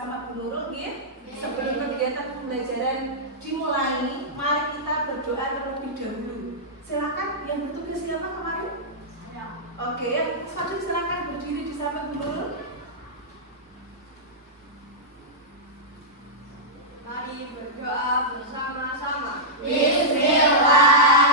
bersama Bu Nurul nggih. Sebelum kegiatan pembelajaran dimulai, mari kita berdoa terlebih dahulu. Silakan yang bertugas siapa kemarin? Ya. Oke, selanjutnya silakan berdiri di samping Bu Nurul. Mari berdoa bersama-sama. Bismillahirrahmanirrahim.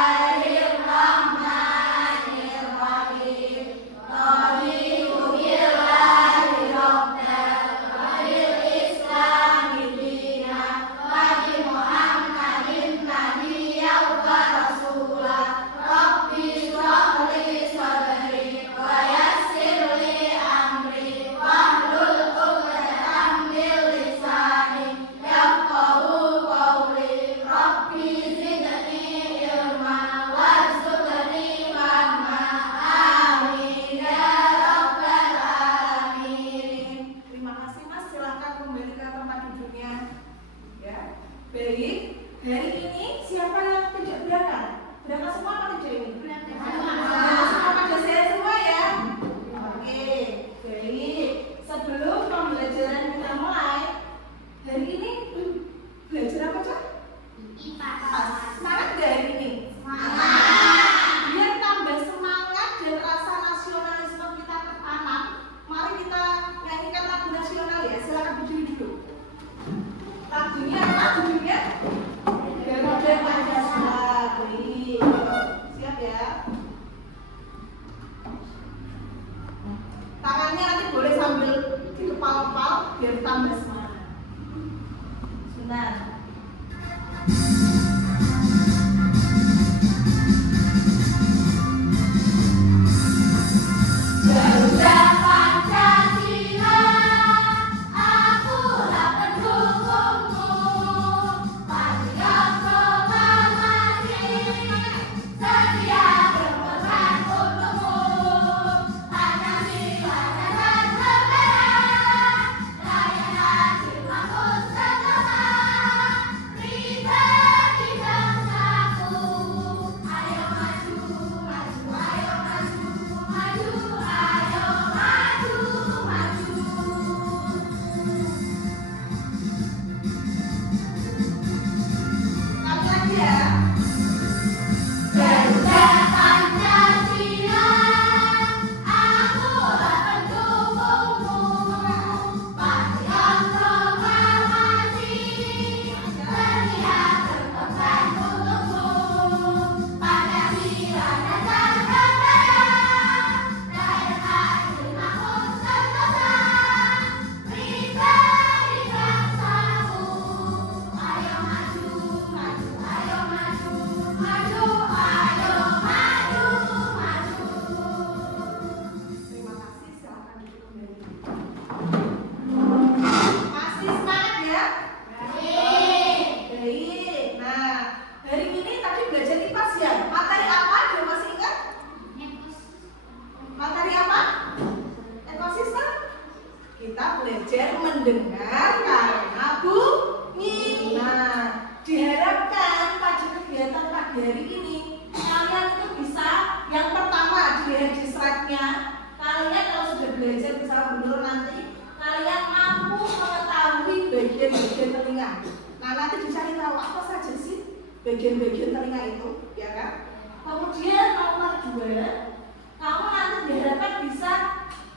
Bagian-bagian telinga itu, ya kan? Kemudian nomor 2, kamu nanti diharapkan bisa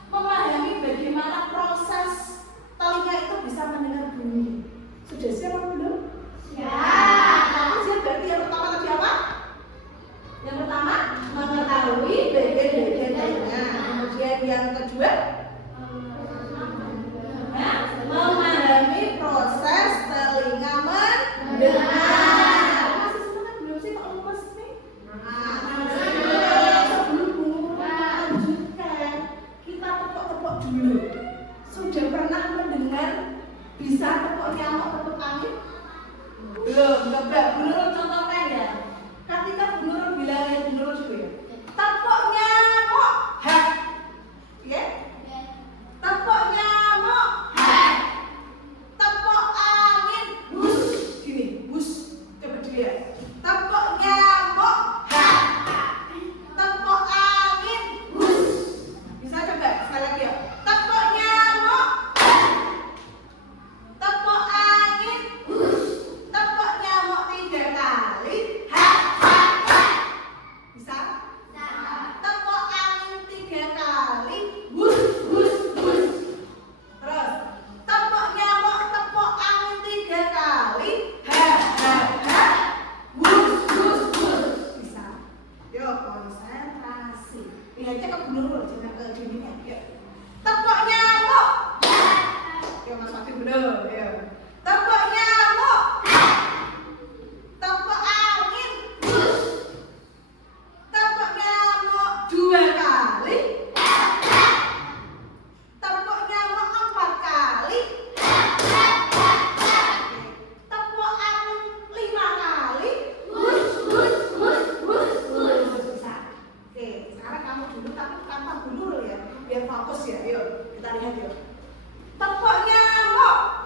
memahami bagaimana proses telinga itu bisa mendengar bunyi. Sudah siap atau belum? Siap. Kemudian berarti yang pertama tadi apa? Yang pertama mengetahui bagian-bagian telinga. Kemudian yang kedua memahami proses telinga mendengar. Sudah pernah mendengar bisa tepuk nyamuk, tepuk angin? Belum, coba Bu Nurul contohkan ya. Ketika Bu Nurul bilang ya, Bu Nurul juga ya. Tepuk nyamuk, hah? Ya? Tepuk nyamuk, hah? Tepuk angin, bus. Gini, bus. Coba dilihat. Tepuk nyamuk, hah? Tepuk angin, bus. Bisa coba sekali lagi ya. Tepuk nyamuk. belum, ya. Tepuk nyamuk. Tepuk angin. Tepuk nyamuk 2 kali. Tepuk nyamuk 4 kali. Tepuk angin 5 kali. Bisa. Oke, sekarang kamu dulu tapi tanpa dulu ya, biar fokus ya. Yuk, kita lihat yuk. Tepuk nyamuk.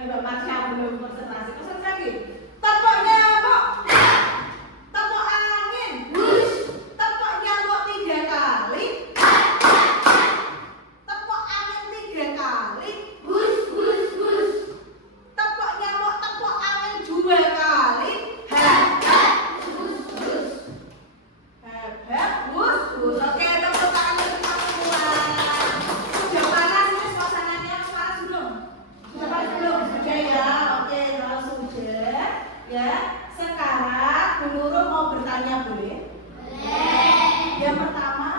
Mbak Marsha belum konsentrasi. Konsentrasi. Tepuk nyamuk. Tepuk angin. Tepuk nyamuk 3 kali. Tepuk angin 3 kali. Tepuk nyamuk, tepuk angin 2 kali. Hebat, bus. Oke, tepuk tangan untuk semua. Sudah panas ini suasananya, panas belum? Sudah panas belum? Sudah ya. Oke, kalau sudah, ya. Sekarang Bu Nurul mau bertanya, boleh? Yang pertama,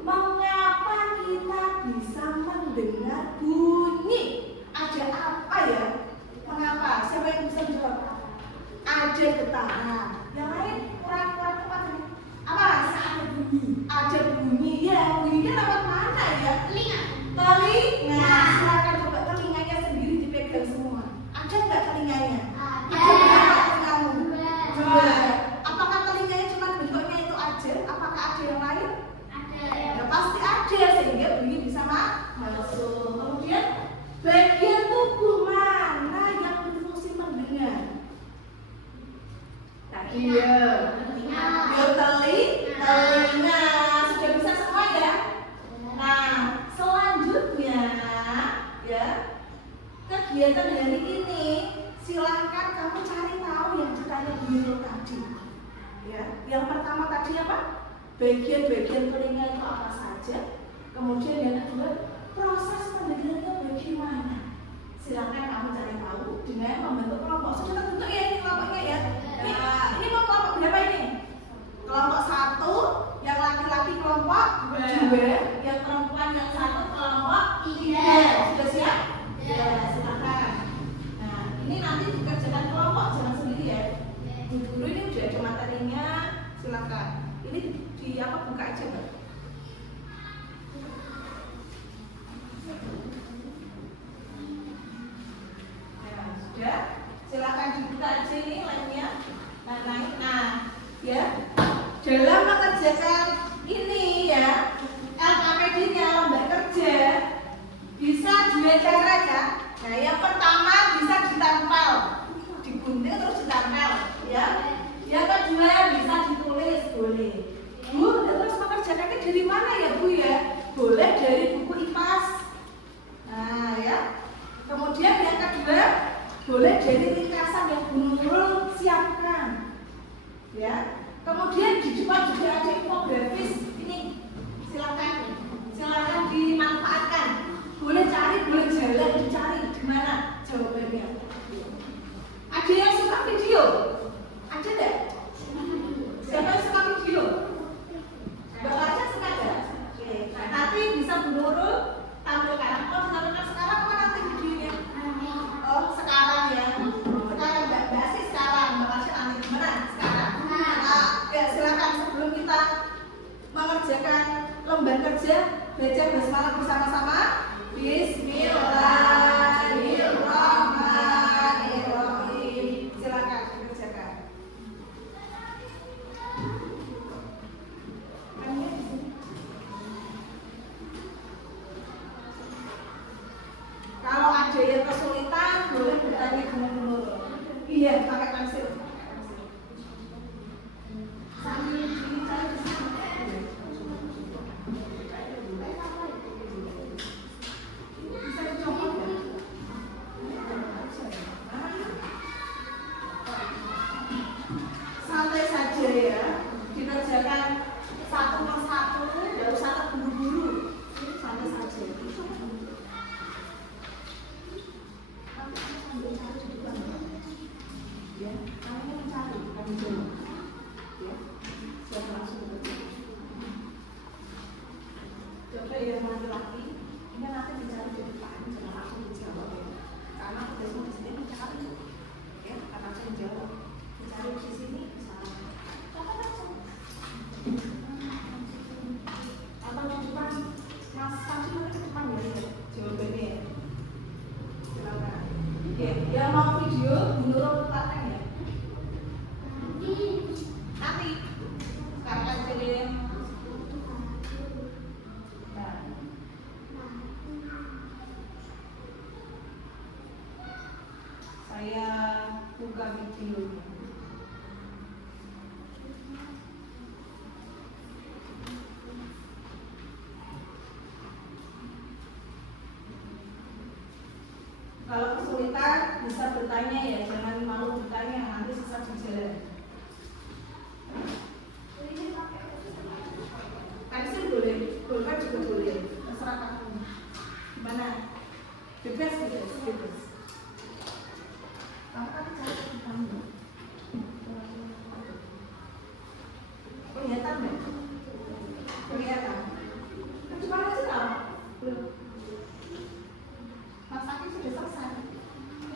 mengapa kita bisa mendengar bunyi? Ada apa ya? Mengapa? Siapa yang bisa menjawab? Ada getaran. Yang lain kurang-kurang tepat ini. Apa? Ada bunyi. Ya, bunyinya lewat mana ya? Telinga. Silakan coba telinganya sendiri dipegang semua. Ada nggak telinganya? Ada berapa telingamu? 2. Apakah telinganya cuma bentuknya itu aja? Apakah ada yang lain? Ya pasti ada sehingga bunyi bisa masuk. Kemudian bagian tubuh mana yang berfungsi mendengar? Iya. Telinga. Sudah bisa semua ya? Nah, selanjutnya ya, kegiatan hari ini silahkan kamu cari tahu yang ditanya dulu tadi. Ya, yang pertama tadi apa? Bagian-bagian telinga itu apa saja? Kemudian yang kedua, proses mendengarnya bagaimana? Silahkan kamu cari tahu dengan membentuk kelompok. Sudah terbentuk ya ini kelompoknya ya? Ini mau kelompok berapa ini? Kelompok 1, yang laki-laki kelompok 2, yang perempuan yang 1 kelompok 3. Sudah siap? Ya, silakan. Nah, ini nanti dikerjakan kelompok, jangan sendiri ya. Bu guru ini udah ada materinya, silakan. Ini di apa buka aja, Mbak. Nah, sudah. Silakan dibuka aja ini lainnya. Nah, ya. Dalam mengerjakan ini ya, LKPD-nya lembar kerja bisa 2 cara ya. Nah, yang pertama bisa ditempel, digunting terus ditempel, ya. Yang kedua bisa ditulis, boleh. Bu, terus mengerjakannya dari mana ya Bu ya? Boleh dari buku IPAS. Nah, ya. Kemudian yang kedua boleh dari ringkasan yang Bu Nurul siapkan, ya. Kemudian di depan juga ada infografis ini, silakan dimanfaatkan. Boleh cari, boleh jalan, dicari di mana jawabannya. Ada yang suka video? Ada enggak? Siapa yang suka video? Mbak Raja suka enggak? Oke. Nah, nanti bisa Bu Nurul tampilkan. Kalau ditampilkan sekarang apa nanti videonya? Oh, sekarang ya. Sekarang Mbak Basi sekarang, Mbak Raja nanti gimana? Sekarang. Ya, silakan sebelum kita mengerjakan lembar kerja baca basmalah bersama-sama. Bismillahirrahmanirrahim. Silakan dikerjakan. Kalau ada yang kesulitan boleh bertanya ke Bu Nurul. Iya, pakai pensil. Sambil dicari di sana. Bisa dicopot ya? Santai saja ya, dikerjakan satu persatu, tidak usah terburu-buru. Santai saja. Ya, Oke, yang mau video menurut Tateng ya? Nanti sekarang aja deh. Nah. Saya buka videonya. Kalau kesulitan bisa bertanya ya, jangan malu bertanya, nanti sesat di jalan. Pensil boleh, pulpen juga boleh, terserah kamu. Gimana? Bebas, bebas, bebas. Kamu kan cari kamu. Kelihatan nggak? Kelihatan. Cuma aja tahu. Belum. Masaknya sudah selesai.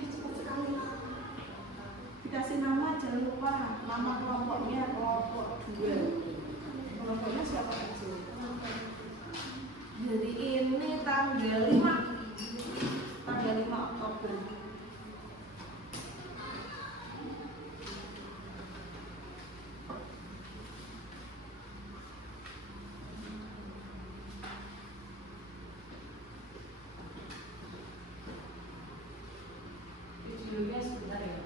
Cepat sekali. Dikasih nama jangan lupa nama kelompoknya kelompok 2. Kelompoknya siapa aja? Jadi ini tanggal 5 Oktober. Videonya sebentar ya.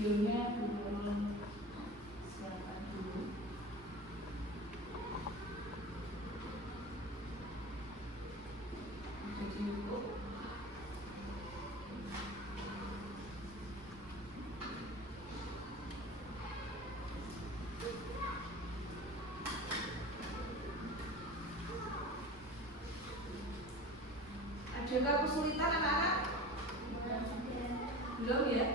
Videonya belum siapkan dulu. Jadi cukup. Adakah kesulitan anak-anak? Belum ya?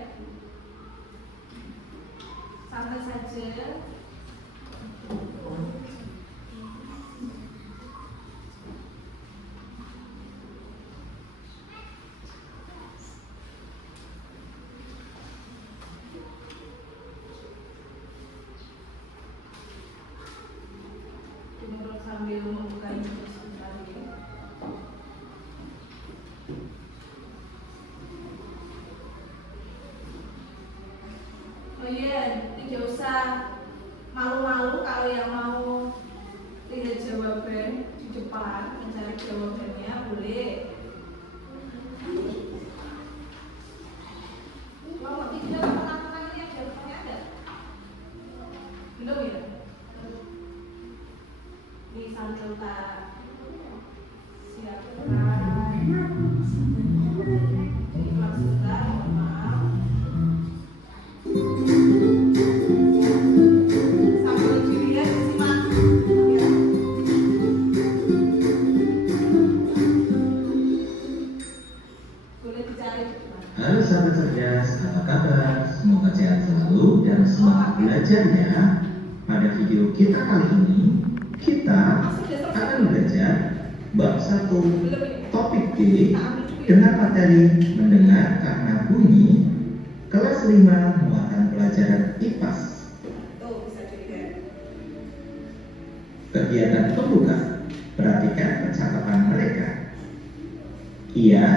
Santai saja. Cuma sambil membukanya sebentar ya. Oh iya, tidak usah malu-malu kalau yang mau lihat jawaban di depan, mencari jawabannya boleh. Kalau tidak tenang-tenang lihat jawabannya ada? Belum ya? Ini sambil tak siapkan. Ini sebentar, mohon maaf. Sambil dilihat disimak ya. Boleh dicari di depan. Halo sahabat cerdas, apa kabar? Semoga sehat selalu dan semangat belajarnya. Pada video kita kali ini, kita akan belajar bab 1 topik D dengan materi mendengar karena bunyi kelas 5 muatan pelajaran IPAS. Tuh bisa dilihat. Kegiatan pembuka, perhatikan percakapan mereka. Iya,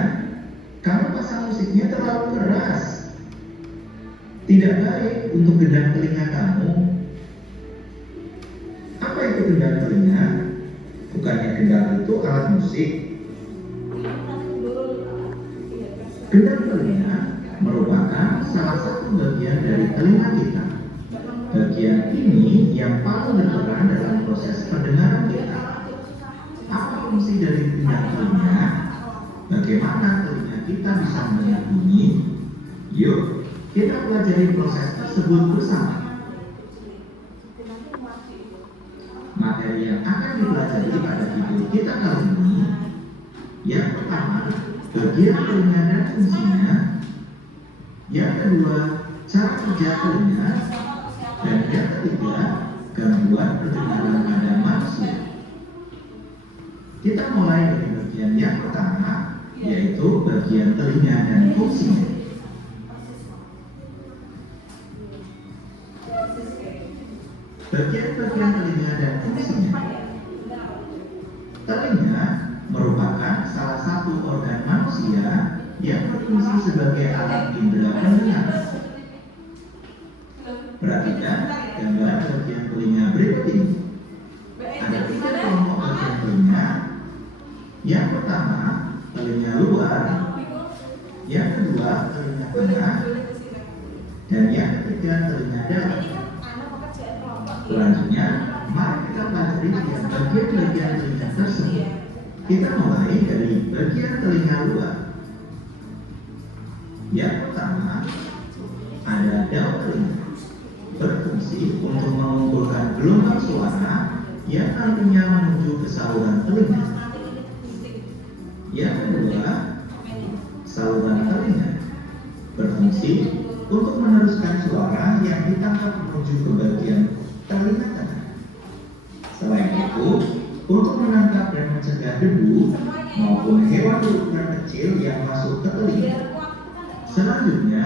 kamu pasang musiknya terlalu keras. Tidak baik untuk gendang telinga kamu. Apa itu gendang telinga? Bukannya gendang itu alat musik. Gendang telinga merupakan salah satu bagian dari telinga kita. Bagian ini yang paling berperan dalam proses pendengaran kita. Apa fungsi dari gendang telinga? Bagaimana telinga kita bisa mendengar bunyi? Yuk, kita pelajari proses tersebut bersama. Materi yang akan dipelajari pada video kita kali ini, yang pertama, bagian telinga dan fungsinya. Yang kedua, cara kerja telinga. Dan yang ketiga, gangguan pendengaran pada manusia. Kita mulai dari bagian yang pertama, yaitu bagian telinga dan fungsinya. Bagian-bagian telinga dan fungsinya. Telinga merupakan salah satu organ manusia yang berfungsi sebagai alat indera pendengar. Perhatikan gambar bagian telinga berikut ini. Ada 3 kelompok bagian telinga. Yang pertama, telinga luar. Yang kedua, telinga tengah. Dan yang ketiga, telinga dalam. Selanjutnya, mari kita pelajari bagian-bagian telinga tersebut. Kita mulai dari bagian telinga luar. Yang pertama, ada daun telinga, berfungsi untuk mengumpulkan gelombang suara yang nantinya menuju ke saluran telinga. Yang kedua, saluran telinga, berfungsi untuk meneruskan suara yang ditangkap menuju ke bagian telinga tengah. Selain itu, untuk menangkap dan mencegah debu maupun hewan berukuran kecil yang masuk ke telinga. Selanjutnya,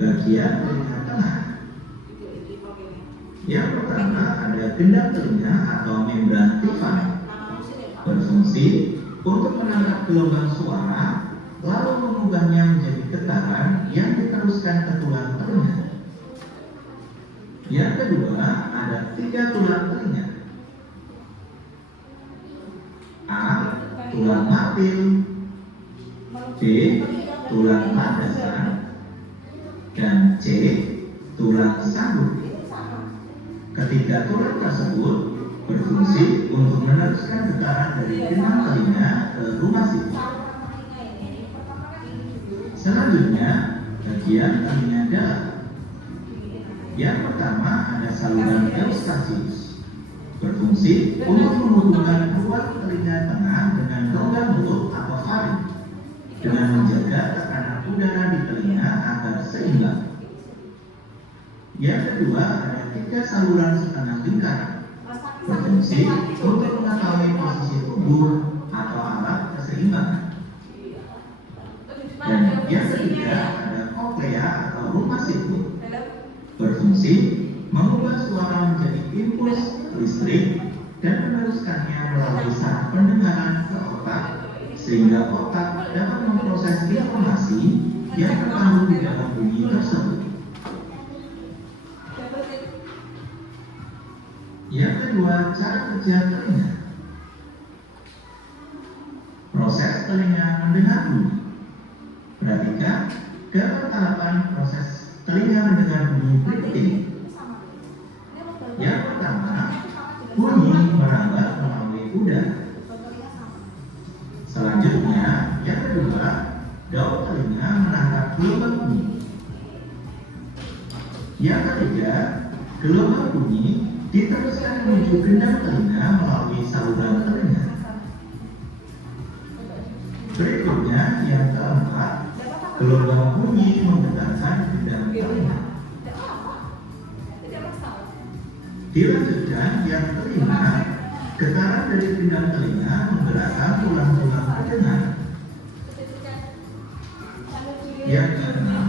bagian telinga tengah. Yang pertama ada gendang telinga atau membran tifan, berfungsi untuk menangkap gelombang suara lalu mengubahnya menjadi getaran yang diteruskan ke tulang telinga. Yang kedua ada 3 tulang telinga. A. Tulang martil. B. Tulang landasan. Dan C. Tulang sabuk. Ketiga tulang tersebut berfungsi untuk meneruskan getaran dari gendang telinga ke rumah siku. Selanjutnya, bagian telinga dalam. Yang pertama ada saluran eustachius, berfungsi untuk menghubungkan ruang telinga tengah dengan rongga mulut atau faring dengan menjaga tekanan udara di telinga agar seimbang. Yang kedua ada 3 saluran setengah lingkaran, berfungsi untuk mengetahui posisi tubuh atau alat keseimbangan. Dan yang ketiga ada koklea atau rumah siku, berfungsi mengubah suara menjadi impuls listrik dan meneruskannya melalui saraf pendengaran ke otak sehingga otak dapat memproses informasi yang terkandung di dalam bunyi tersebut. Yang kedua, cara kerja telinga. Proses telinga mendengar bunyi. Perhatikan gambar tahapan proses telinga mendengar bunyi berikut ini. Yang pertama, bunyi merambat melalui udara. Selanjutnya, yang kedua, daun telinga menangkap gelombang bunyi. Yang ketiga, gelombang bunyi diteruskan menuju gendang telinga melalui saluran telinga. Berikutnya, yang keempat, gelombang bunyi menggetarkan gendang telinga. Dilanjutkan yang kelima, getaran dari gendang telinga menggerakkan tulang-tulang pendengar. Yang keenam,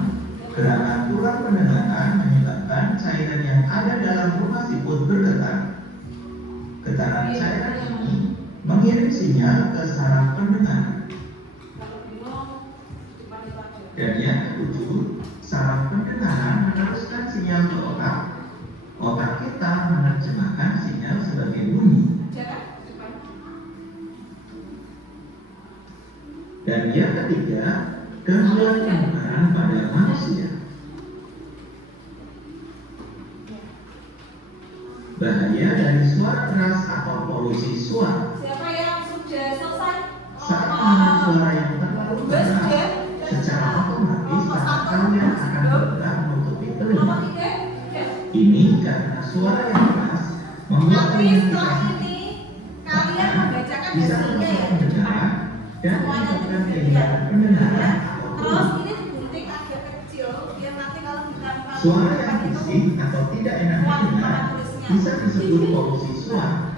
gerakan tulang pendengaran menyebabkan cairan yang ada dalam rumah siput bergetar. Getaran cairan ini mengirim sinyal ke saraf pendengar. Dan yang ketujuh, saraf pendengaran meneruskan sinyal ke otak. Otak kita menerjemahkan sinyal sebagai bunyi. Dan yang ketiga, gangguan pendengaran pada manusia. Bahaya dari suara keras atau polusi suara. Siapa yang sudah selesai? Saat mendengar suara yang terlalu keras, secara otomatis saraf kalian akan bergerak menutupi telinga. Ini karena suara yang keras membuat Tapi telinga setelah kita ini kalian membacakan bisa hasilnya ya. mendengar dan semuanya menyebabkan diberikan. kehilangan pendengaran Ya. atau Terus tuli. ini digunting agak kecil biar nanti kalau ditempel Suara yang bising atau tidak enak didengar bisa disebut polusi suara.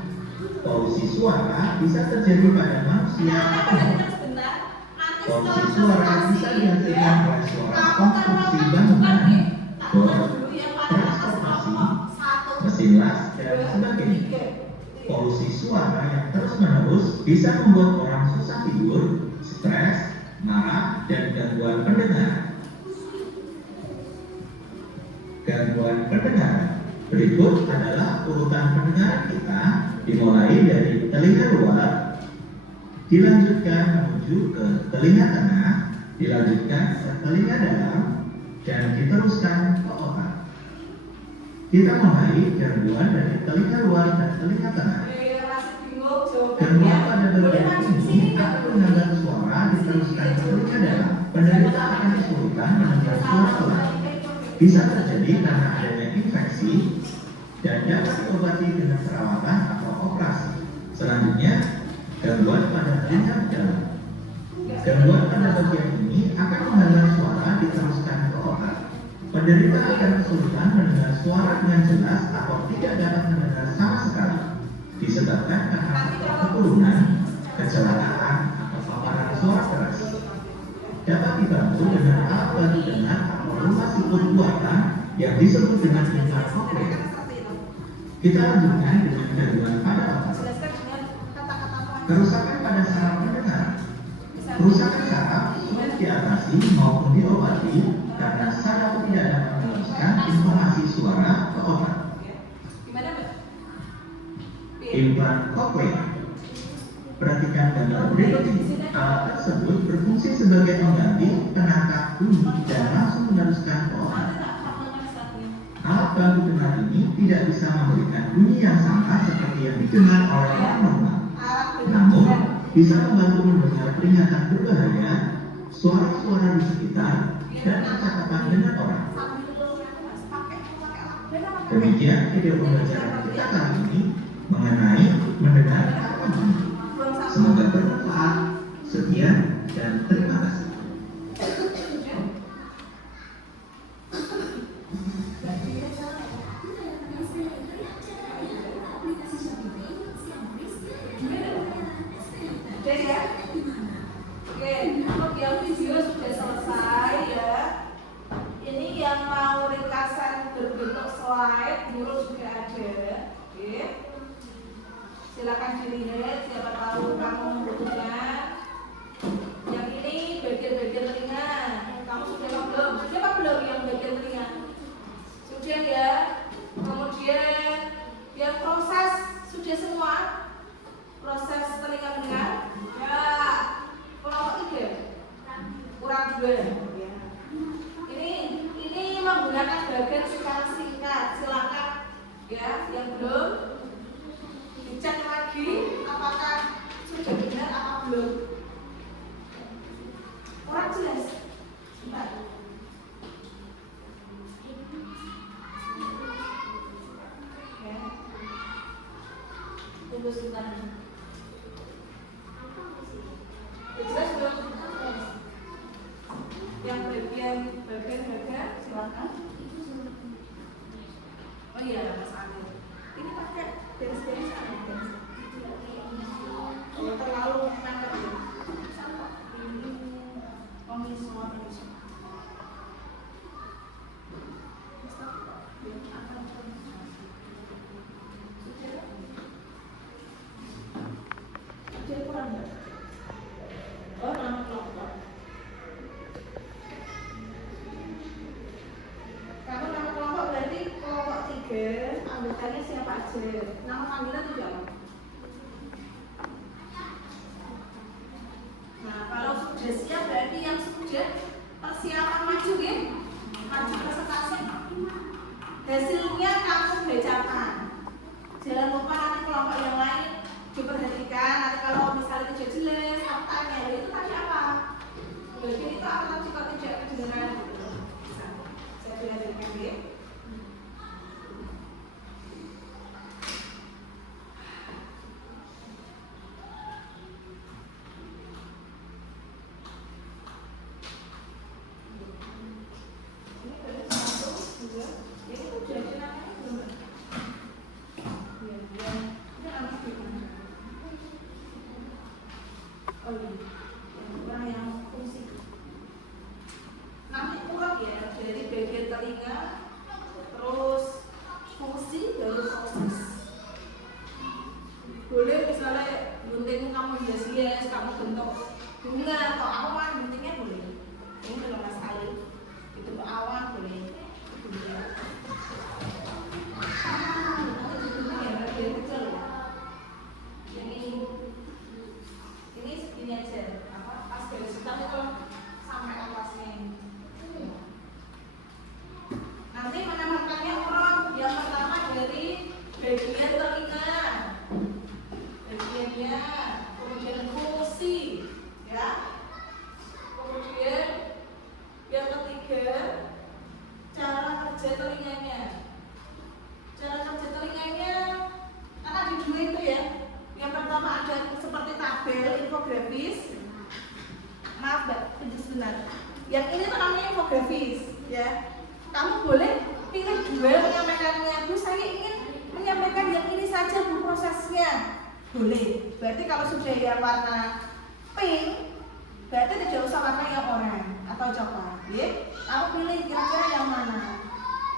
Polusi suara bisa terjadi pada manusia atau hewan. Polusi suara bisa dihasilkan oleh suara konstruksi bangunan, bor, transportasi, mesin las, dan sebagainya. Polusi suara yang terus-menerus bisa membuat orang susah tidur, stres, marah, dan gangguan pendengaran. Gangguan pendengaran. Berikut adalah urutan pendengaran kita, dimulai dari telinga luar, dilanjutkan menuju ke telinga tengah, dilanjutkan ke telinga dalam, dan diteruskan ke otak. Kita mulai gangguan dari telinga luar dan telinga tengah. Gangguan pada bagian ini akan menghambat suara diteruskan ke telinga dalam. Penderita akan kesulitan mendengar suara pelan. Bisa terjadi karena adanya infeksi dan dapat diobati dengan perawatan atau operasi. Selanjutnya, gangguan pada telinga dalam. Gangguan pada bagian ini akan menghambat suara diteruskan ke otak. Penderita akan kesulitan mendengar suara dengan jelas atau tidak dapat mendengar sama sekali, disebabkan karena faktor keturunan, kecelakaan, atau paparan suara keras. Dapat dibantu dengan alat bantu dengar atau rumah siput buatan yang disebut dengan implan koklea. Kita lanjutkan dengan gangguan pada otak. Kerusakan pada saraf pendengaran. Kerusakan saraf sulit diatasi maupun diobati karena saraf tidak dapat meneruskan informasi suara ke otak. Implan koklea. Perhatikan gambar berikut ini. Alat tersebut berfungsi sebagai pengganti penangkap bunyi dan langsung meneruskan ke otak. Alat bantu dengar ini tidak bisa memberikan bunyi yang sama seperti yang didengar oleh orang normal. Namun, bisa membantu mendengar peringatan berbahaya, suara-suara di sekitar, dan percakapan dengan orang. Demikian video pembelajaran kita kali ini mengenai mendengar kata bunyi. Semoga bermanfaat. Sekian dan terima kasih. Jadi ya, oke, untuk yang video sudah selesai ya. Ini yang mau ringkasan berbentuk slide, dulu juga ada. Oke, silakan dilihat. Siapa tahu kamu membutuhkan. Yang ini bagian-bagian telinga. Kamu sudah apa belum? Sudah apa belum yang bagian telinga? Sudah ya. Kemudian yang proses sudah semua. Proses telinga mendengar. Ya, kelompok 3 kurang 2 ya. Ini menggunakan bagian secara singkat. Silakan ya, yang belum dicek lagi apakah sudah benar apa belum. Kurang jelas. Sebentar. Ya. Tunggu sebentar. Jelas belum? Yang bagian silakan. Oh iya, Mas Amir. Ini pakai beres-beresan ya, kalau terlalu mepet ya. Ini pemisuan. Sudah kurang ya? Oh, nama kelompok. Kamu nama kelompok berarti kelompok 3, anggotanya siapa aja? Nama panggilan itu apa? Nah, kalau sudah siap berarti yang sudah persiapan maju ya? Maju presentasi. Hasilnya kamu bacakan. Jangan lupa nanti kelompok yang lain diperhatikan. Nanti kalau misalnya tidak jelas, kamu tanya, itu tadi apa? Bagian itu apa tadi kalau tidak kedengaran? Saya belajarkan ya. Oh iya, yang kurang yang fungsi. Nanti kurang ya, dari bagian telinga, terus fungsi, baru proses. Boleh misalnya gunting kamu hias-hias, kamu bentuk bunga atau awan, guntingnya boleh. Ini belum Mas Ali, itu awan boleh. Boleh. Nanti digunting ya, bagian kecil ya. Ini segini aja, pas garis hitam itu sampai atasnya. Nanti menambahkannya urut yang pertama dari bagian telinga, bagiannya, kemudian fungsi, ya. Kemudian yang ketiga cara kerja telinganya. Cara kerja telinganya karena di dua itu ya. Yang pertama ada seperti tabel infografis. Maaf Mbak, sebentar. Yang ini namanya infografis, ya. Kamu boleh pilih dua menyampaikannya. Bu, saya ingin menyampaikan yang ini saja bu prosesnya. Boleh. Berarti kalau sudah yang warna pink, berarti tidak usah warna yang oranye atau coklat. Ya. Kamu pilih kira-kira yang mana.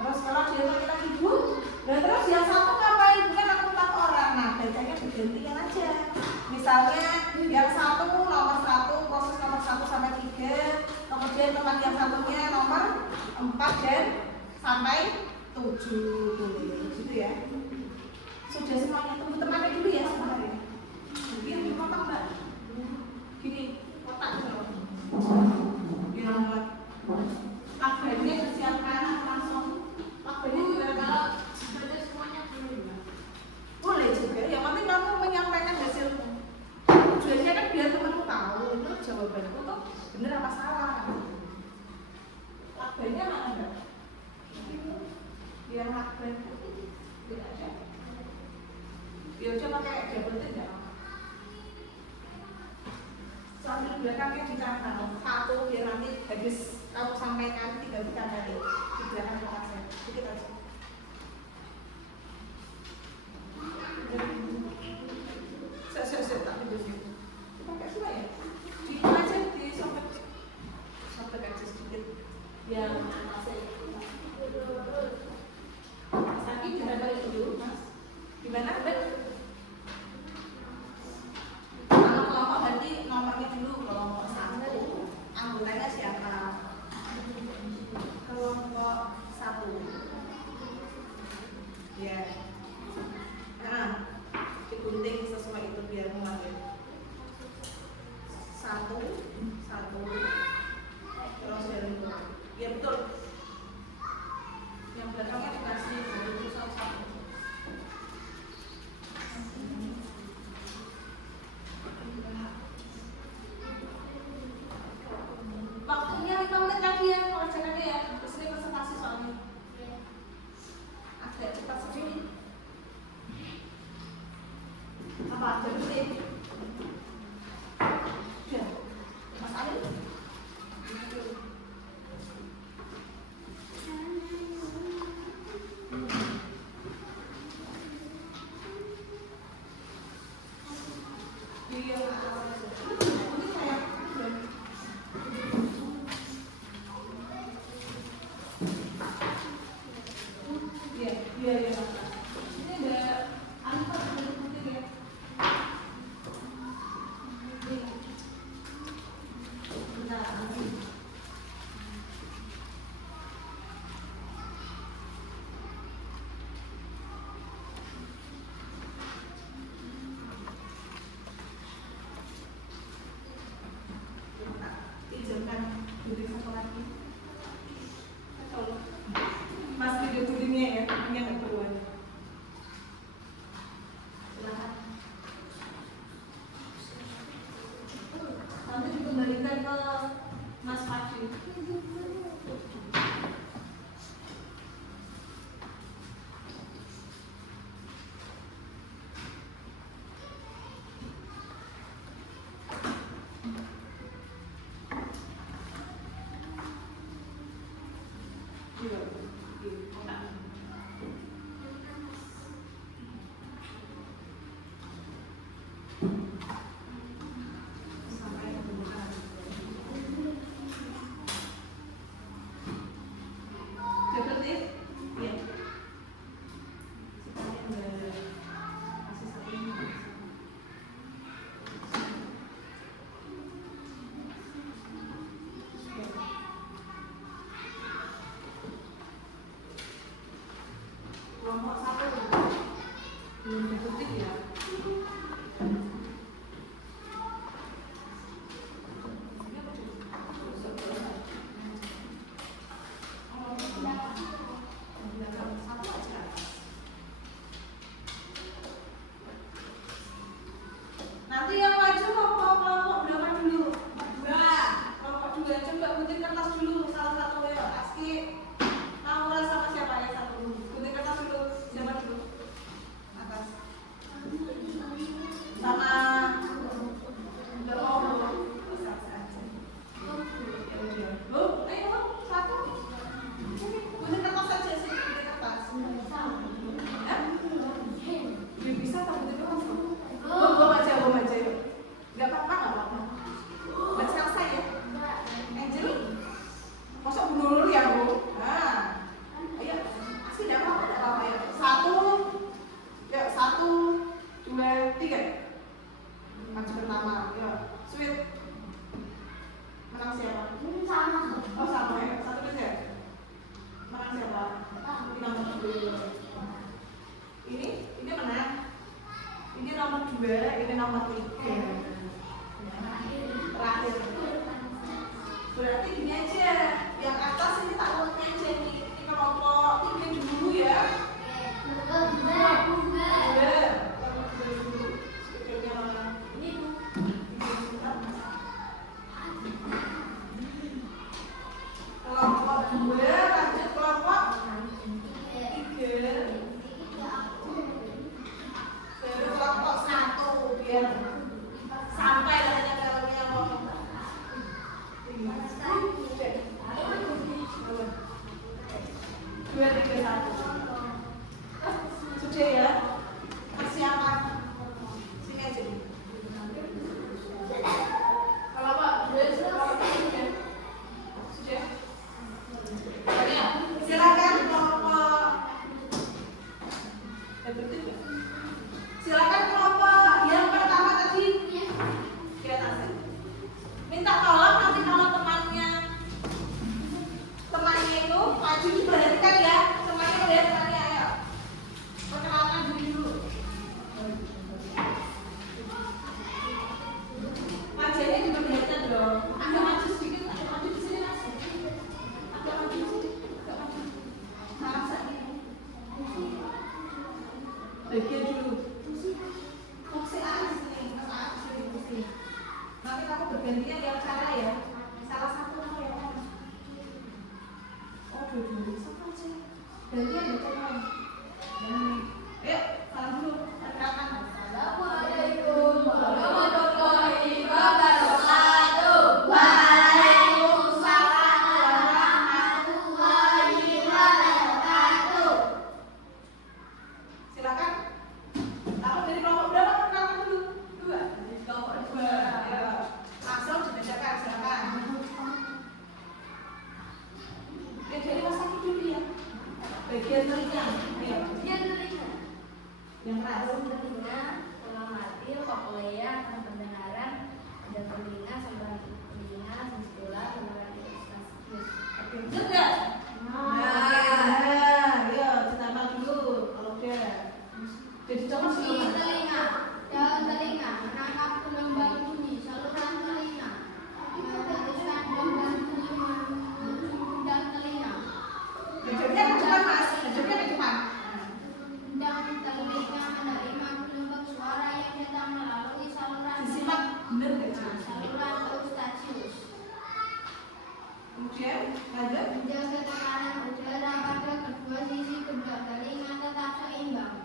Terus kalau dia lagi bu, dan terus yang satu ngapain? Bukan aku tak orang. Nah, bacanya digantikan aja. Misalnya yang satu nomor 1, proses nomor 1 sampai 3, kemudian tempat yang satunya nomor 4 dan sampai 7 boleh gitu ya. Sudah semuanya, tunggu temannya dulu ya sebenarnya. Mungkin dipotong Mbak. Gini, kotak gitu loh. Yang buat lakbannya disiapkan langsung. Lakbannya juga kalau sudah semuanya boleh juga. Yang penting kamu menyampaikan hasilmu. Tujuannya kan biar temanmu tahu itu jawabanku tuh bener apa salah. Lakbannya mana Mbak? Yang lakban tidak ada. Ya udah pakai double tick ya. Sambil belakangnya dicatat. Satu biar nanti habis kamu sampaikan tinggal dicatat di belakang kertasnya. Sedikit aja. Saya tak pindah. Pakai semua ya. Di aja di sampai aja sedikit. Yang masih. Sakit jangan balik dulu Mas. Gimana Ben? Kalau kelompok berarti nomornya dulu. Kelompok 1 anggotanya siapa? Kelompok 1 ya. Nah, digunting sesuai itu biar muat ya. 1 terus dari itu. Ya betul. Yang belakangnya dikasih dari satu. Waktunya 5 menit lagi ya, kalau jangan ya. Terus ini presentasi soalnya. Agak cepat sedikit. Apa? Jadi ya, Mas Ali. Mas video tudingnya ya, ini yang keperluan. Silakan. Nanti dikembalikan ke Mas Fadil. Nanti kamu bergantian yang cara ya. Salah satu kamu yang mana? Oh, dua-dua sama sih. Gantian baca kan. Ayo, salam dulu. Perkenalkan. Assalamualaikum warahmatullahi wabarakatuh. Waalaikumsalam warahmatullahi wabarakatuh. Silakan. Kamu dari kelompok berapa? Perkenalkan dulu. Dua. Dari kelompok dua. Ayo, langsung dibacakan. Silakan. Ya, dari masa hidup ya. Bagian telinga. Ayo. Dia telinga. Yang keras. Telinga, tulang mati, koklea, pendengaran, ada telinga, saluran telinga, sensibula, saluran irisasius. Betul nggak? Nah, ayo ditambah dulu kalau udah. Jadi coba Fungsi semua. telinga, daun telinga, menangkap gelombang bunyi, saluran telinga, meneruskan gelombang bunyi mengundang telinga, Jawabnya ke depan mas. Jawabnya ke depan. undang telinga menerima gelombang suara yang datang melalui saluran Disimak bener nggak sih? saluran eustachius, Kemudian lanjut. menjaga tekanan udara pada kedua sisi kedua telinga tetap seimbang,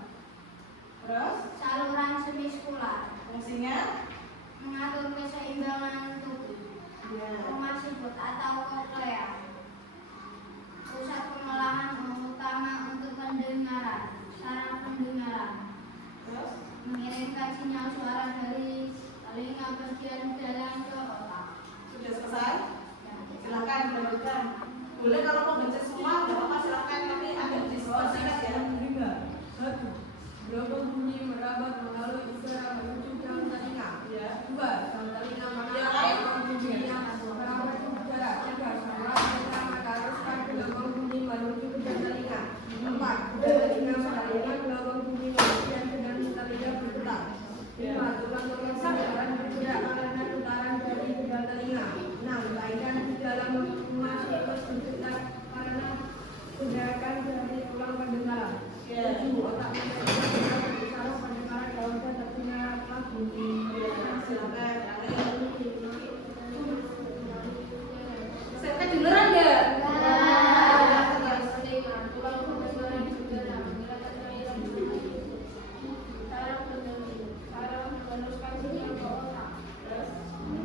Terus saluran semiskular, fungsinya. mengatur keseimbangan tubuh. Ya. Rumah siput atau koklea, pusat pengolahan utama untuk pendengaran, saraf pendengaran, Terus mengirimkan sinyal suara dari telinga bagian dalam ke otak. sudah selesai. Silakan dilanjutkan. Boleh kalau mau baca semua, nggak apa-apa silakan. Tapi ada diskusikan ya. Satu. Gelombang bunyi merabat melalui udara menuju dalam telinga. Ya. Dua. Dalam telinga Yang menangkap lain? gelombang bunyi yang merawat udara. Tiga. Saluran pertama haruskan gelombang bunyi menuju ke dalam telinga. Empat. Telinga menerima gelombang bunyi kemudian ke dalam telinga bergerak. Lima. Tulang-tulang saluran bergerak mengalahkan putaran dari kedua telinga. Enam. Melainkan di dalam masuk ke bergerak karena gerakan dari tulang pendengaran. Ya. Tujuh. Otak mendengar saraf pendengaran dalam terdengar bunyi. Silakan. Saya dengeran nggak?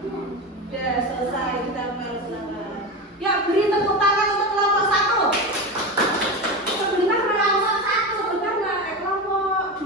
Sudah selesai kita silakan. Ya beri tepuk tangan untuk kelompok satu. Sebentar mas. Sebentar mas. Kelompok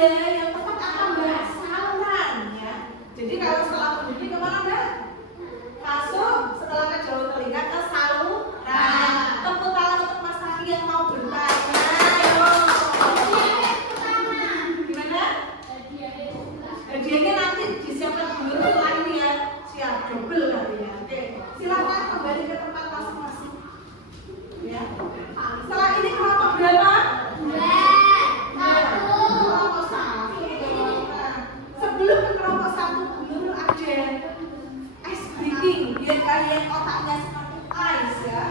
dia yang tepat apa Mbak? Saluran ya. Jadi kalau setelah berdiri kemana Mbak? Masuk setelah ke jauh telinga ke saluran. Tepuk tangan untuk Mas Taki yang mau bertanya. Ayo. Gimana? Hadiahnya nanti disiapkan dulu setelah ini ya. Siap, double artinya. Oke, silakan kembali ke tempat masing-masing. Ya. Setelah ini kelompok berapa? Kelompok satu. Nah, sebelum ke kelompok satu, dulu ada ice breaking biar kalian otaknya seperti ice ya.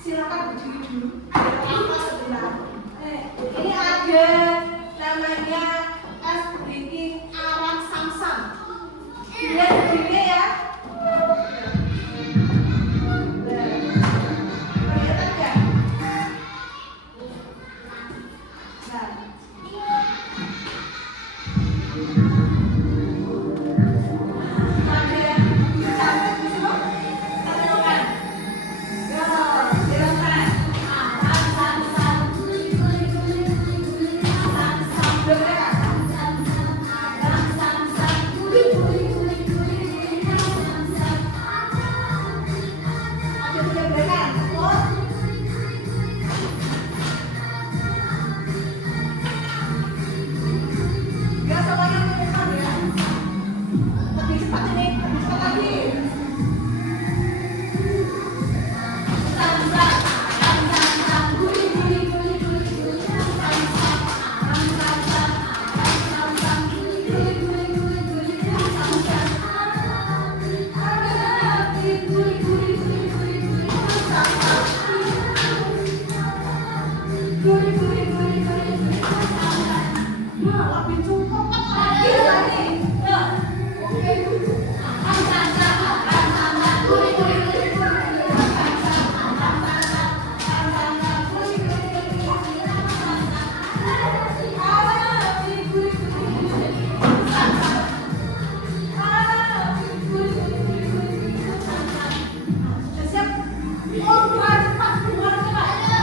Silakan berdiri dulu. Apa sebentar? Ini ada namanya ice breaking arak samsam. Dia berdiri ya. Kelihatan nggak? Nah. Ada cantik di situ? Tentukan. Yo, silakan. Dengar. Ada penyeberangan. Oh. Ya semuanya menyesuaikan ya. Lebih cepat ini, lebih cepat lagi. Nah, lebih cukup lagi lagi. Ya. Siap. Oh, cepat keluar cepat. Ya,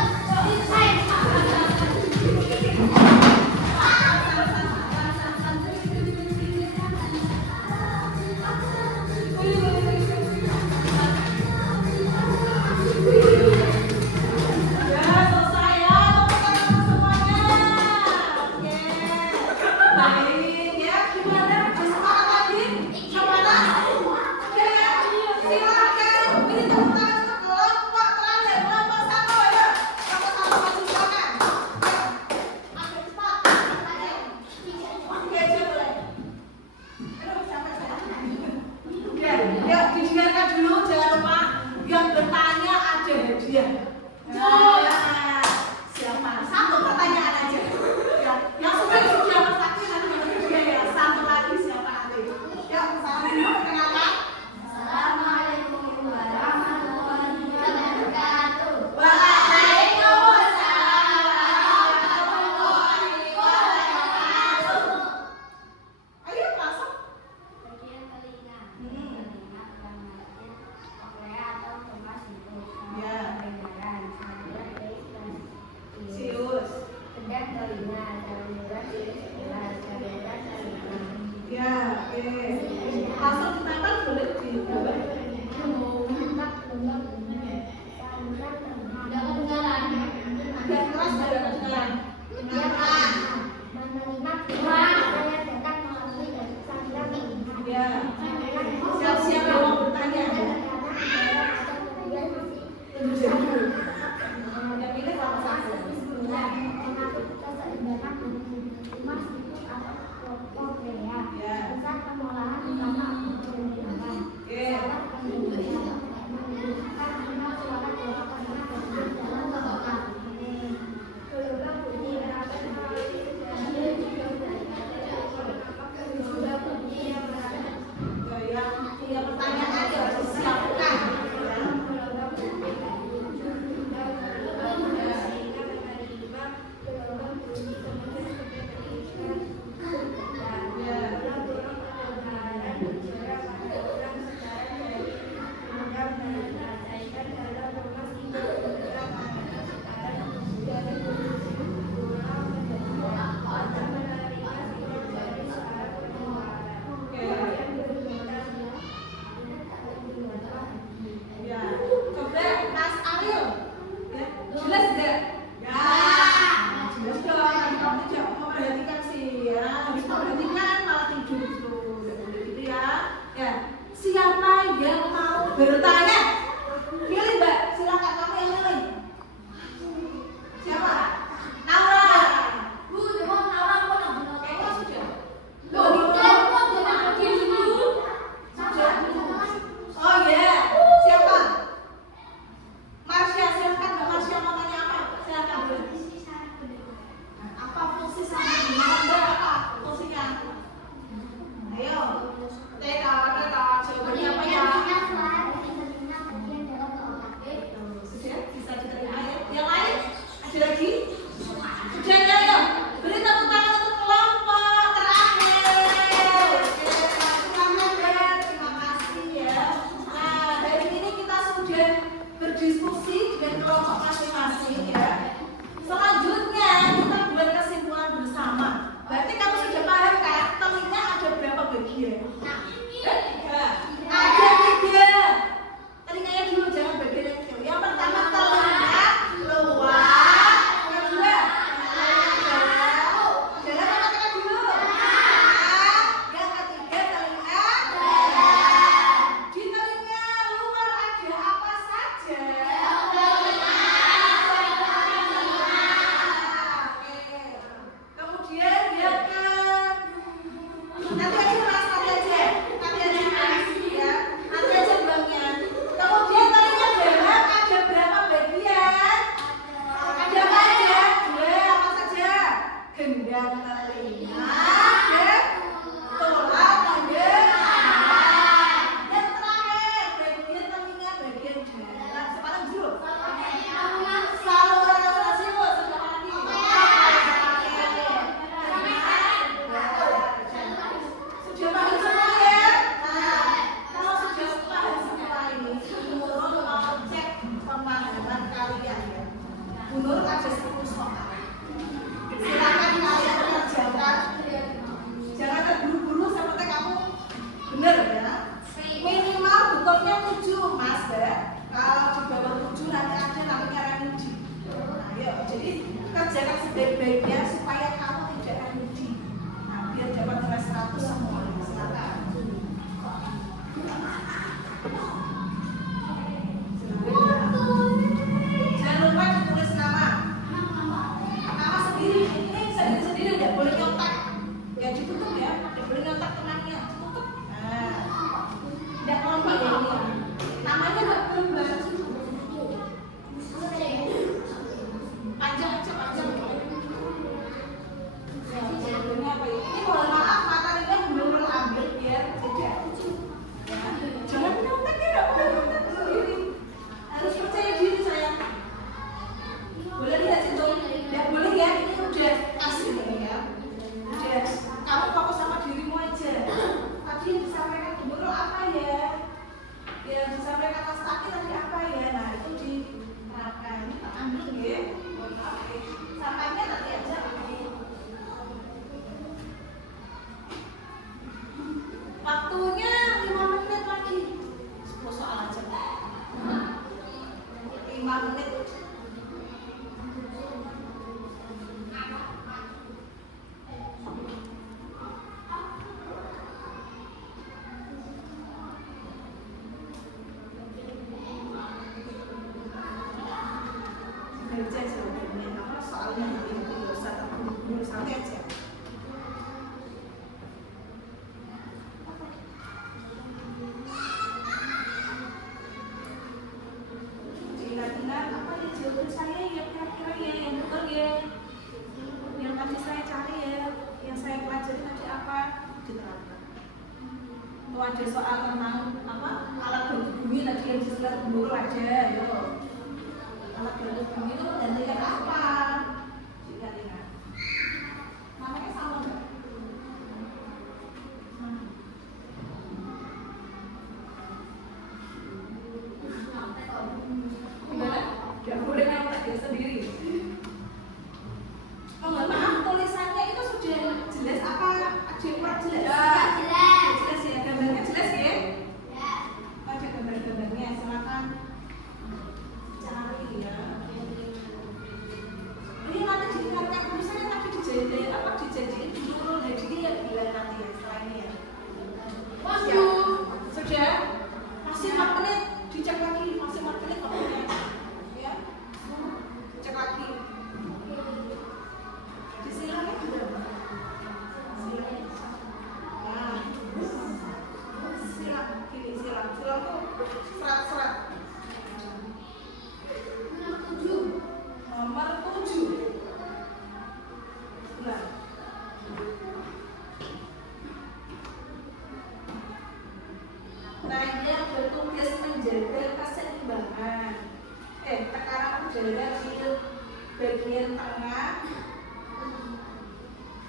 selesai ya. Tepuk tangan semuanya. Oke. Baik ya. Gimana? Udah semangat lagi? Semangat? Oke ya. Silakan. Ini tepuk tangan untuk kelompok terakhir. Kelompok satu ya. Kelompok satu maju silakan. Agak cepat. Oke, aja boleh. Aduh, sampai saya. Ya, yuk didengarkan dulu. Jangan lupa yang bertanya ada hadiah. Nah, siapa? Satu pertanyaan aja. Ya, yang sudah sudah Mas Taki nanti dapat hadiah ya. Satu lagi siapa nanti? Ya, salam dulu perkenalkan. Assalamualaikum warahmatullahi wabarakatuh. Waalaikumsalam warahmatullahi wabarakatuh. Ayo masuk. Bagian telinga. Hmm. Telinga berarti koklea atau tumas itu. Ya. Pendengaran. Saluran dan Sius. Kedap telinga. Saluran jelas. Saluran telinga. Ya, oke. Langsung ditempel boleh di Udah kedengaran. Agak keras sudah kedengaran. Dengarkan. Ya. Siap-siap yang mau bertanya. Tunggu dulu. Yang ini kelompok satu. Yang pertanyaan ya disiapkan. Ya. Jadi kerjakan sebaik-baiknya supaya kamu tidak rugi. Nah, biar dapat nilai 100 semua. Silakan. Jangan lupa ditulis nama. Nama sendiri. Ini sendiri tidak boleh nyontek. Ya ditutup ya. Tidak boleh nyontek temannya. Tutup. Nah, tidak lompat ya ini. Namanya nggak berubah. Panjang aja panjang. Ini mohon maaf materinya belum ambil biar tidak. Ya, jangan nyontek ya, nggak boleh nyontek sendiri. Harus percaya diri saya. Boleh lihat situ, nggak boleh ya. Ini udah kasih ini ya. Udah, kamu fokus sama dirimu aja. Tadi yang disampaikan guru apa ya? Yang disampaikan Mas Taki tadi apa ya? Nah itu diterapkan. Ambil ya. Oke. Sampainya nanti aja. Waktunya 5 menit lagi. 10 soal aja. 5 menit. Kerja sebenarnya apa soalnya nanti nggak usah terburu-buru santai aja. Ingat-ingat apa ya jawaban saya ya kira-kira ya yang betul ya, yang tadi saya cari ya, yang saya pelajari tadi apa diterapkan. Kalau ada soal tentang apa alat bantu bumi tadi yang dijelaskan guru aja, yo. Alat bantu bumi itu menggantikan apa? Ingat-ingat. Namanya sama nggak? Gimana? Gak boleh nyontek dia sendiri. Oh, mohon maaf, tulisannya itu sudah jelas apa? Ada yang kurang jelas? Jelas ya, gambarnya jelas ya? Ada gambar-gambarnya, silakan cari ya. Ini nanti diingatkan dulu, saya tadi dijanjiin dulu hadiahnya ya bilang nanti ya setelah ini ya. Sudah? Masih 4 menit, dicek lagi, masih 4 menit waktunya. Ya, cek lagi. Disilakan sudah. Silakan. Nah, silang gini, silang tuh serat-serat. Nomor 7. Nah. Nah, ini yang bertugas menjaga keseimbangan. Tekanan udara di bagian tengah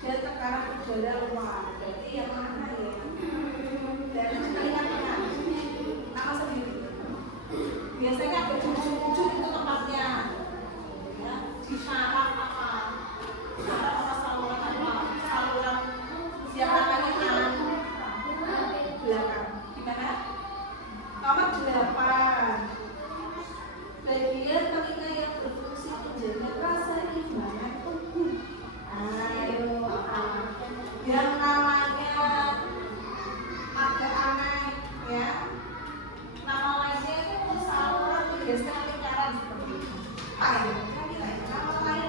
dan tekanan udara luar. Berarti yang mana ya? Dan telinga tengah. Nama sendiri. Biasanya ada ujung-ujung itu tempatnya. Ya, di saraf apa? Saraf apa saluran apa? Saluran siapa namanya kanan belakang. Gimana? Nomor 8. Bagian telinga yang berfungsi menjaga keseimbangan tubuh. Ayo, yang namanya agak aneh ya. Nama lainnya itu saluran bergeser lingkaran seperti itu. Nama lain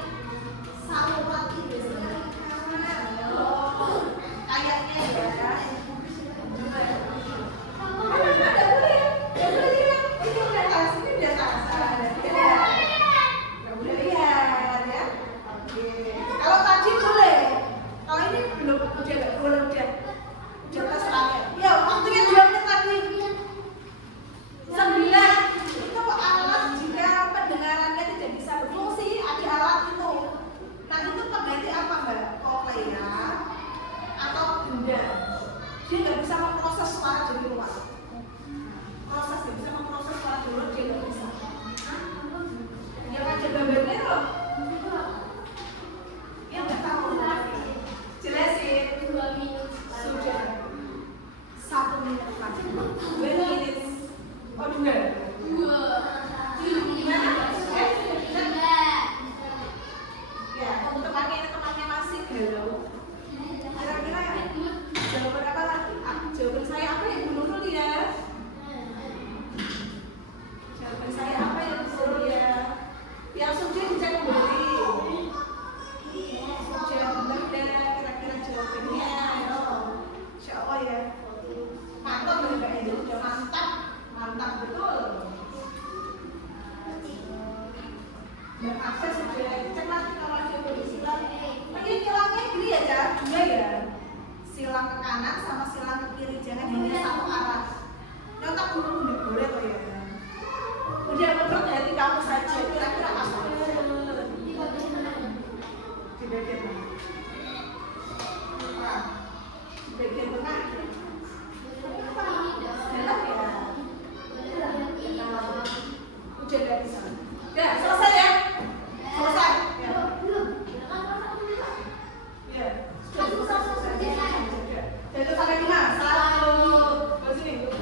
bagian mana? Di bagian tengah. Dalam ya. Ujian dari sana. Ya, selesai ya? Selesai. Ya. Ya. Sudah selesai. Jadi sampai 5. 1. Ke sini. 2.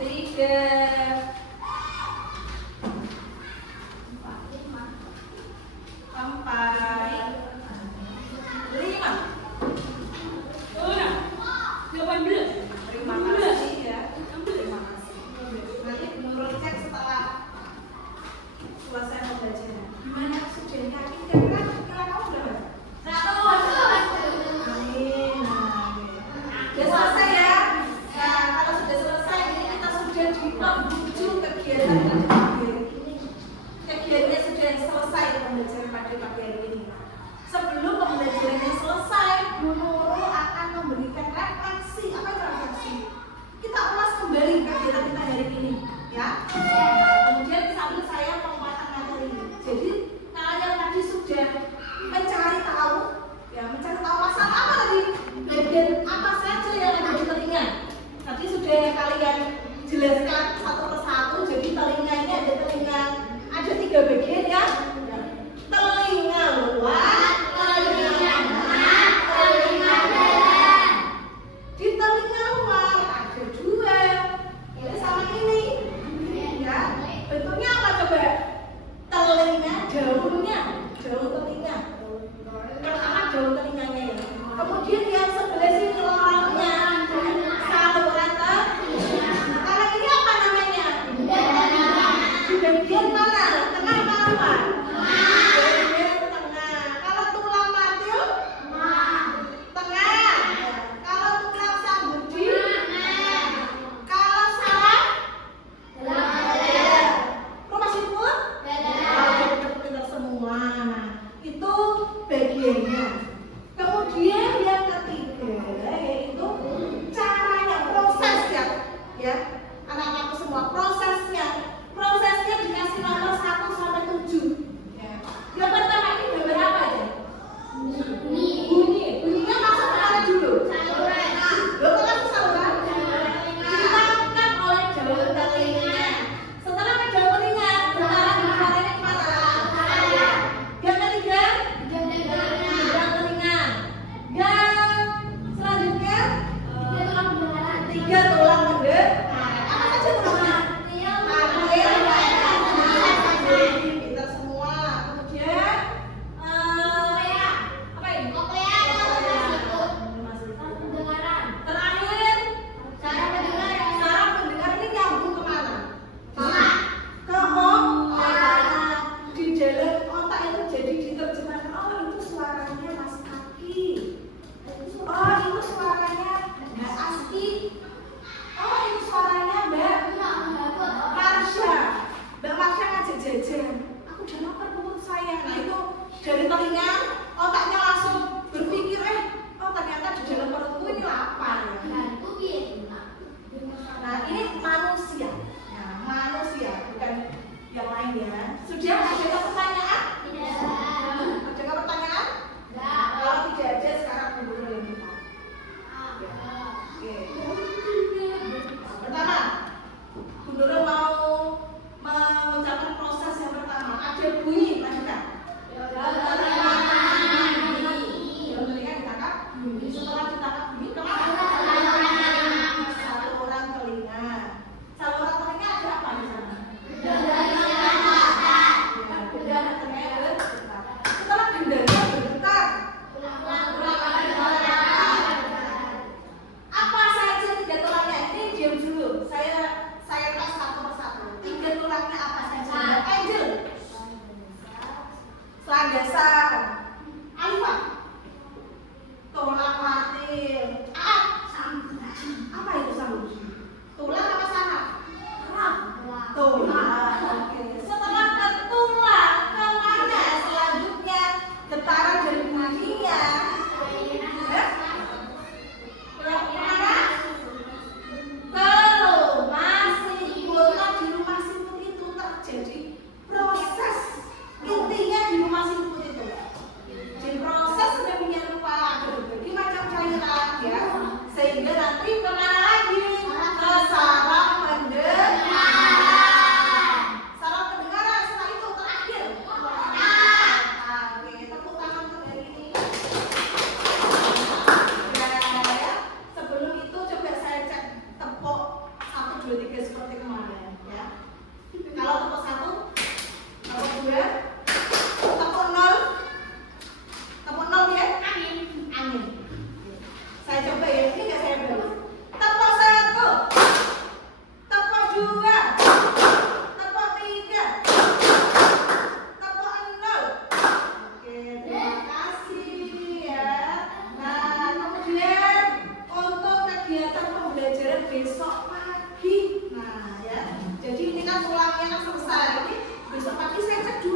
3. 3 bagian ya. Telinga luar, telinga tengah, telinga dalam. Di telinga luar ada 2. Ini sama ini. Ya. Bentuknya apa coba? Telinga, daunnya, daun telinga. Pertama daun telinganya ya. Kemudian yang sebelah sini lorongnya. Saluran telinga. Kalau ini apa namanya? Di bagian mana? Tengah apa luar? Bagian tengah. Kalau tulang matil? Tengah. Kalau tulang sambudi? Kalau saraf? Rumah siput? Pintar semua. Itu bagiannya. Kemudian yang ketiga yaitu caranya, prosesnya, ya anak-anakku semua, prosesnya dikasih nomor 1 sampai 7. Ya. Yang pertama ini gambar apa ya? Bunyinya masuk ke mana dulu? Lo masuk saluran? Ditangkap oleh daun telinga. Setelah ke daun telinga, sekarang keluarannya kemana? Yang ketiga? Daun telinga. Yang selanjutnya? 3 tulang pendengaran. Apa saja tulangnya? Pintar semua. Kemudian apa ini? Terakhir saraf pendengar ini nyambung kemana? Ke otak. Di dalam otak itu jadi diterjemahkan, oh itu suaranya Mas Kaki, oh itu suaranya Mbak Asti, oh itu suaranya Mbak Marsha. Mbak Marsha ngajak jajan, aku udah lapar perut saya. Nah itu dari telinga, otaknya langsung berpikir, oh ternyata di dalam perutku ini lapar ya. Nah ini manusia, ya, manusia bukan yang lain ya. Sudah ada pertanyaan? Ada pertanyaan? Kalau tidak ada sekarang dulu yang kita. Oke. Pertama, Bu Nurul mau mengucapkan proses yang pertama. Ada bunyi, lanjutkan. Daun telinga ditangkap bunyi. Setelah ditangkap bunyi, kemana? Saluran telinga. Saluran telinga ada apa di sana? Gendang telinga bergetar. Setelah gendangnya bergetar, apa saja 3 tulangnya? Ini diam dulu. Saya tes satu persatu. 3 tulangnya apa saja? Angel. Landasan. Alfa. Tulang matil. Apa itu sambung? Tulang apa saraf? Tulang. Oke. Setelah ke tulang, kemana selanjutnya? Getaran dari bunyinya. Kemana? Ke rumah siput. Di rumah siput itu terjadi tulangnya selesai. Ini besok pagi saya cek dulu